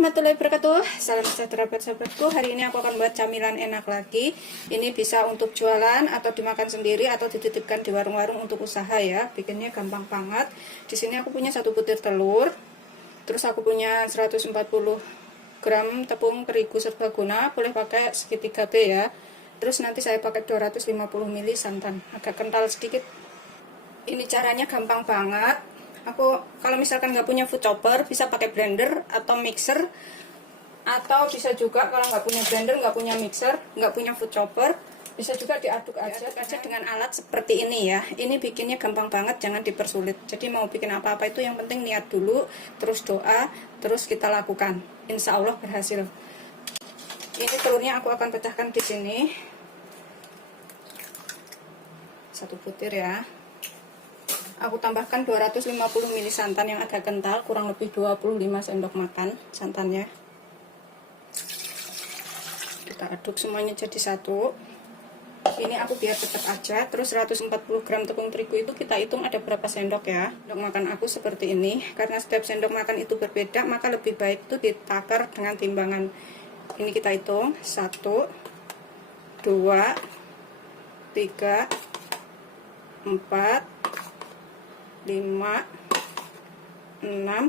warahmatullahi wabarakatuh. Salam sejahtera buat sahabatku. Hari ini aku akan buat camilan enak lagi. Ini bisa untuk jualan atau dimakan sendiri atau dititipkan di warung-warung untuk usaha ya. Bikinnya gampang banget. Di sini aku punya 1 butir telur. Terus aku punya 140 gram tepung terigu serbaguna, boleh pakai segitiga B ya. Terus nanti saya pakai 250 ml santan, agak kental sedikit. Ini caranya gampang banget. Aku kalau misalkan nggak punya food chopper bisa pakai blender atau mixer, atau bisa juga kalau nggak punya blender, nggak punya mixer, nggak punya food chopper, bisa juga diaduk aja dengan alat seperti ini ya. Ini bikinnya gampang banget, jangan dipersulit. Jadi mau bikin apa-apa itu yang penting niat dulu, terus doa, terus kita lakukan. Insya Allah berhasil. Ini telurnya aku akan pecahkan di sini. 1 butir ya. Aku tambahkan 250 ml santan yang agak kental, kurang lebih 25 sendok makan santannya. Kita aduk semuanya jadi satu. Ini aku biar cepat aja. Terus 140 gram tepung terigu itu kita hitung ada berapa sendok ya. Sendok makan aku seperti ini. Karena setiap sendok makan itu berbeda, maka lebih baik itu ditakar dengan timbangan. Ini kita hitung 1, 2, 3, 4, 5, 6,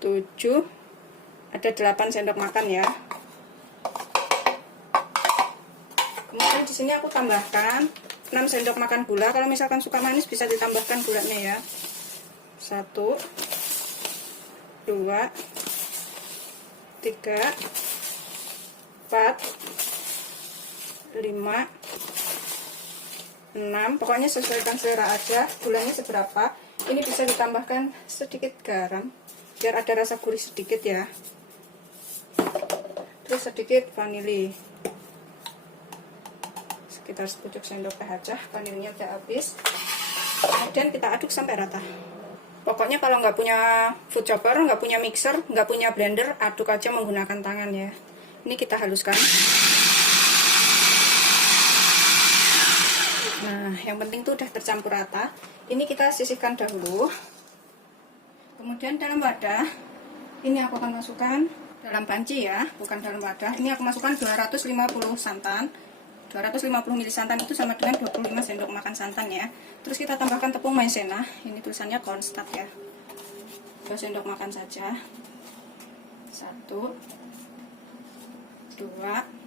7, ada 8 sendok makan ya. Kemudian di sini aku tambahkan 6 sendok makan gula. Kalau misalkan suka manis bisa ditambahkan gulanya ya. 1, 2, 3, 4, 5, 6, pokoknya sesuaikan selera aja gulanya seberapa. Ini bisa ditambahkan sedikit garam biar ada rasa gurih sedikit ya. Terus sedikit vanili, sekitar sepucuk sendok teh aja. Vanilinya udah habis. Kemudian kita aduk sampai rata. Pokoknya kalau nggak punya food chopper, nggak punya mixer, nggak punya blender, aduk aja menggunakan tangan ya. Ini kita haluskan. Nah, yang penting tuh udah tercampur rata. Ini kita sisihkan dahulu. Kemudian dalam wadah, ini aku akan masukkan dalam panci ya, bukan dalam wadah. Ini aku masukkan 250 santan. 250 ml santan itu sama dengan 25 sendok makan santan ya. Terus kita tambahkan tepung maizena. Ini tulisannya cornstarch ya. 2 sendok makan saja. 1, 2.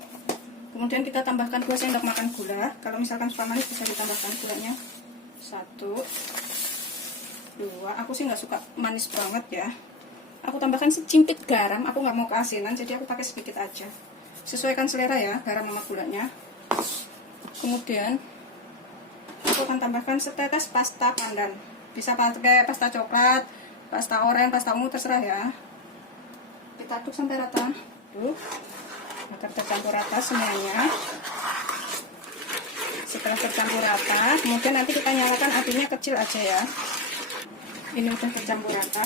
Kemudian kita tambahkan 2 sendok makan gula. Kalau misalkan suka manis bisa ditambahkan gulanya. 1, 2. Aku sih nggak suka manis banget ya. Aku tambahkan secimpit garam. Aku nggak mau keasinan, jadi aku pakai sedikit aja. Sesuaikan selera ya, garam sama gulanya. Kemudian aku akan tambahkan setetes pasta pandan. Bisa pakai pasta coklat, pasta oranye, pasta ungu, terserah ya. Kita aduk sampai rata. Tuh. Agar tercampur rata semuanya. Setelah tercampur rata, kemudian nanti kita nyalakan apinya kecil aja ya. Ini udah tercampur rata.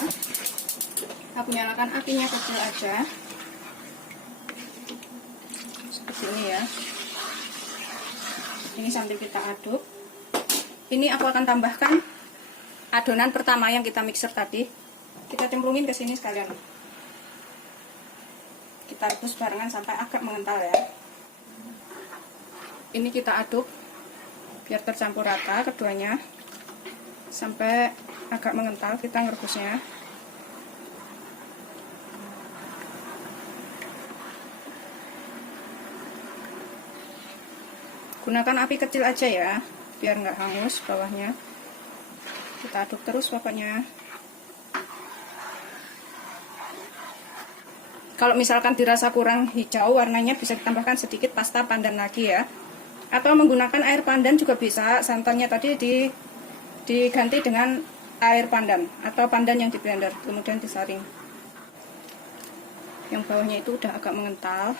Aku nyalakan apinya kecil aja. Seperti ini ya. Ini sambil kita aduk. Ini aku akan tambahkan adonan pertama yang kita mixer tadi. Kita cemplungin ke sini sekalian. Kita rebus barengan sampai agak mengental ya. Ini kita aduk biar tercampur rata keduanya sampai agak mengental. Kita ngerebusnya. Gunakan api kecil aja ya, biar nggak hangus bawahnya. Kita aduk terus pokoknya. Kalau misalkan dirasa kurang hijau warnanya, bisa ditambahkan sedikit pasta pandan lagi ya. Atau menggunakan air pandan juga bisa. Santannya tadi diganti dengan air pandan atau pandan yang di blender, kemudian disaring. Yang bawahnya itu udah agak mengental.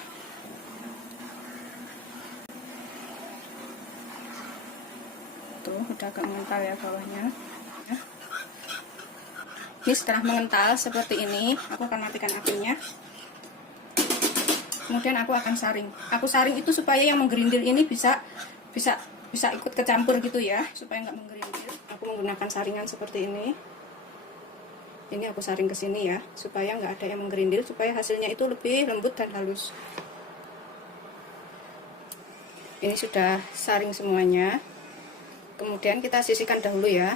Tuh, udah agak mengental ya bawahnya. Ini setelah mengental seperti ini, aku akan matikan apinya. Kemudian aku akan saring. Aku saring itu supaya yang menggerindil ini bisa ikut kecampur gitu ya, supaya nggak menggerindil. Aku menggunakan saringan seperti ini. Ini aku saring ke sini ya, supaya nggak ada yang menggerindil, supaya hasilnya itu lebih lembut dan halus. Ini sudah saring semuanya. Kemudian kita sisihkan dahulu ya.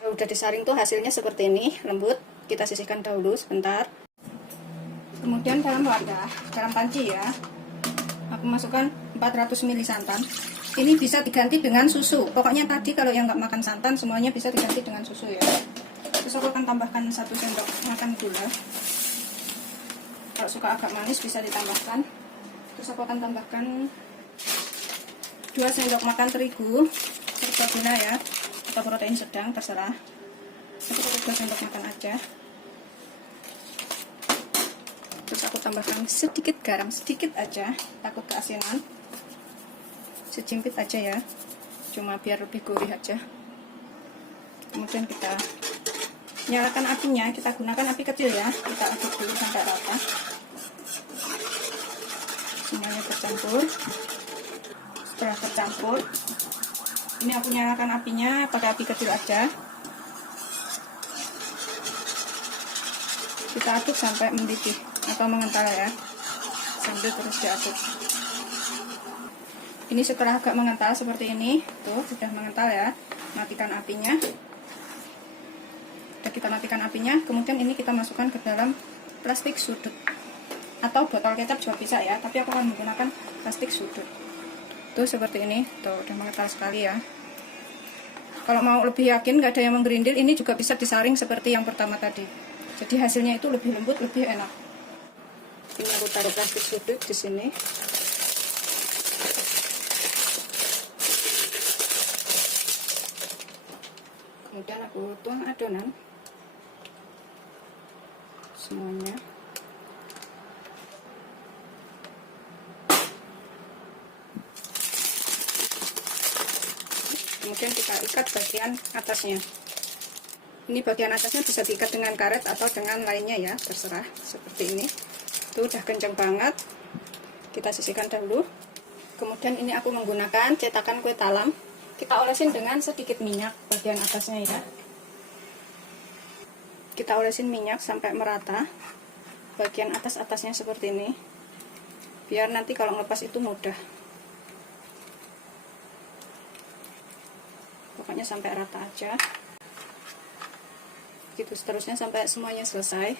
Kalau udah disaring tuh hasilnya seperti ini, lembut. Kita sisihkan dahulu sebentar. Kemudian dalam wadah, dalam panci ya, aku masukkan 400 ml santan. Ini bisa diganti dengan susu. Pokoknya tadi kalau yang nggak makan santan, semuanya bisa diganti dengan susu ya. Terus aku akan tambahkan 1 sendok makan gula. Kalau suka agak manis bisa ditambahkan. Terus aku akan tambahkan 2 sendok makan terigu serbaguna ya, atau protein sedang terserah. Aku pakai 2 sendok makan aja. Terus aku tambahkan sedikit garam, sedikit aja, takut keasinan. Sejimpit aja ya, cuma biar lebih gurih aja. Kemudian kita nyalakan apinya, kita gunakan api kecil ya, kita aduk dulu sampai rata, semuanya tercampur. Setelah tercampur, ini aku nyalakan apinya pakai api kecil aja, kita aduk sampai mendidih atau mengental ya, sambil terus diaduk. Ini setelah agak mengental seperti ini, tuh sudah mengental ya, matikan apinya. Kita matikan apinya, kemudian ini kita masukkan ke dalam plastik sudut atau botol kecap juga bisa ya, tapi aku akan menggunakan plastik sudut. Tuh seperti ini, tuh udah mengental sekali ya. Kalau mau lebih yakin nggak ada yang menggerindil, ini juga bisa disaring seperti yang pertama tadi. Jadi hasilnya itu lebih lembut, lebih enak. Ini aku taruh plastik sudut di sini. Kemudian aku tuang adonan semuanya. Kemudian kita ikat bagian atasnya. Ini bagian atasnya bisa diikat dengan karet atau dengan lainnya ya, terserah. Seperti ini. Itu udah kenceng banget. Kita sisihkan dahulu. Kemudian ini aku menggunakan cetakan kue talam. Kita olesin dengan sedikit minyak bagian atasnya ya. Kita olesin minyak sampai merata bagian atasnya seperti ini, biar nanti kalau ngelepas itu mudah. Pokoknya sampai rata aja, gitu seterusnya sampai semuanya selesai.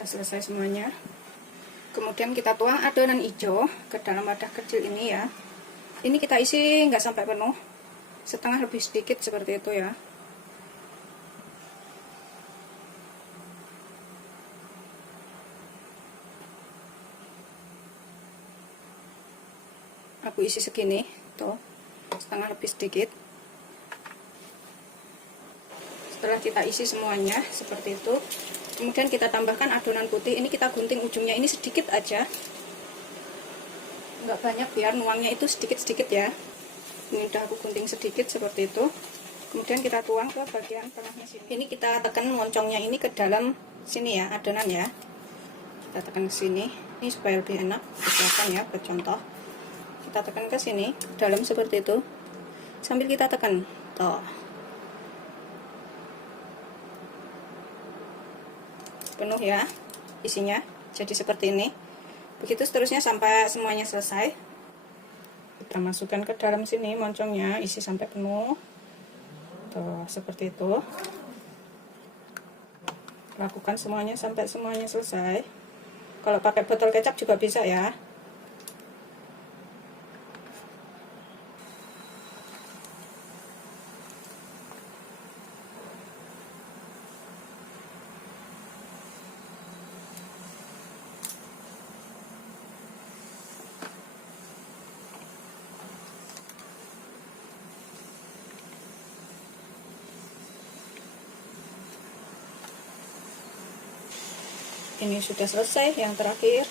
Sudah selesai semuanya. Kemudian kita tuang adonan hijau ke dalam wadah kecil ini ya. Ini kita isi nggak sampai penuh, setengah lebih sedikit seperti itu ya. Aku isi segini, tuh setengah lebih sedikit. Setelah kita isi semuanya seperti itu, kemudian kita tambahkan adonan putih. Ini kita gunting ujungnya ini sedikit aja, nggak banyak, biar nuangnya itu sedikit-sedikit ya. Ini udah aku gunting sedikit seperti itu. Kemudian kita tuang ke bagian tengahnya sini. Ini kita tekan moncongnya ini ke dalam sini ya, adonan ya. Kita tekan ke sini. Ini supaya lebih enak dijelaskan ya, bercontoh. Kita tekan ke sini, dalam seperti itu, sambil kita tekan, tuh. Penuh ya isinya, jadi seperti ini. Begitu seterusnya sampai semuanya selesai. Kita masukkan ke dalam sini moncongnya, isi sampai penuh, tuh seperti itu. Lakukan semuanya sampai semuanya selesai. Kalau pakai botol kecap juga bisa ya. Ini sudah selesai yang terakhir.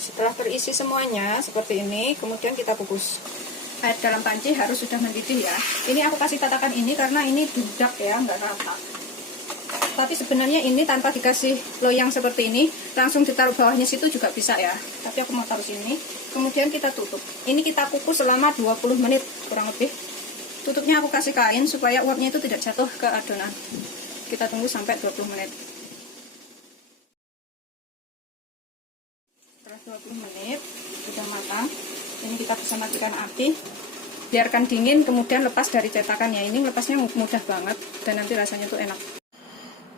Setelah berisi semuanya seperti ini, kemudian kita kukus. Air dalam panci harus sudah mendidih ya. Ini aku kasih tatakan ini karena ini dudak ya, nggak rata. Tapi sebenarnya ini tanpa dikasih loyang seperti ini, langsung ditaruh bawahnya situ juga bisa ya. Tapi aku mau taruh sini. Kemudian kita tutup. Ini kita kukus selama 20 menit kurang lebih. Tutupnya aku kasih kain supaya uapnya itu tidak jatuh ke adonan. Kita tunggu sampai 20 menit. Setelah 20 menit sudah matang. Ini kita bisa matikan api. Biarkan dingin, kemudian lepas dari cetakannya. Ini lepasnya mudah banget dan nanti rasanya tuh enak.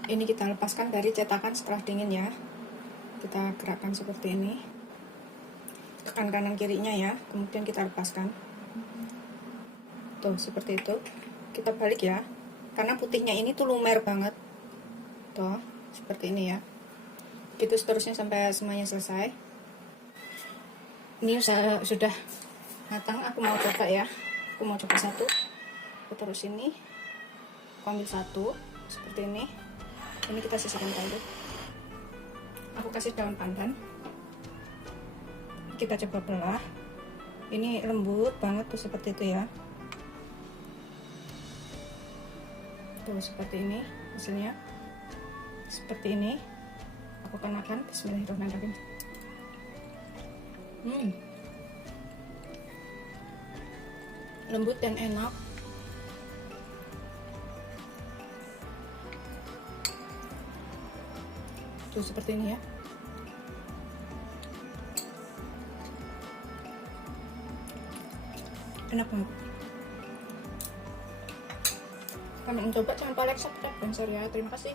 Ini kita lepaskan dari cetakan setelah dingin ya. Kita gerakkan seperti ini. Tekan kanan kirinya ya, kemudian kita lepaskan. Tuh, seperti itu. Kita balik ya. Karena putihnya ini tuh lumer banget. Tuh, seperti ini ya. Begitu seterusnya sampai semuanya selesai. Ini sudah matang, aku mau coba ya. Aku mau coba satu. Aku taruh sini. Aku ambil satu, seperti ini. Ini kita sisihkan dulu. Aku kasih daun pandan. Kita coba belah. Ini lembut banget tuh seperti itu ya. Tuh seperti ini hasilnya. Seperti ini. Aku akan makan. Bismillahirrahmanirrahim. Lembut dan enak. Tuh seperti ini ya. Enak banget. Kalian mencoba jangan lupa like, subscribe, dan share ya. Terima kasih.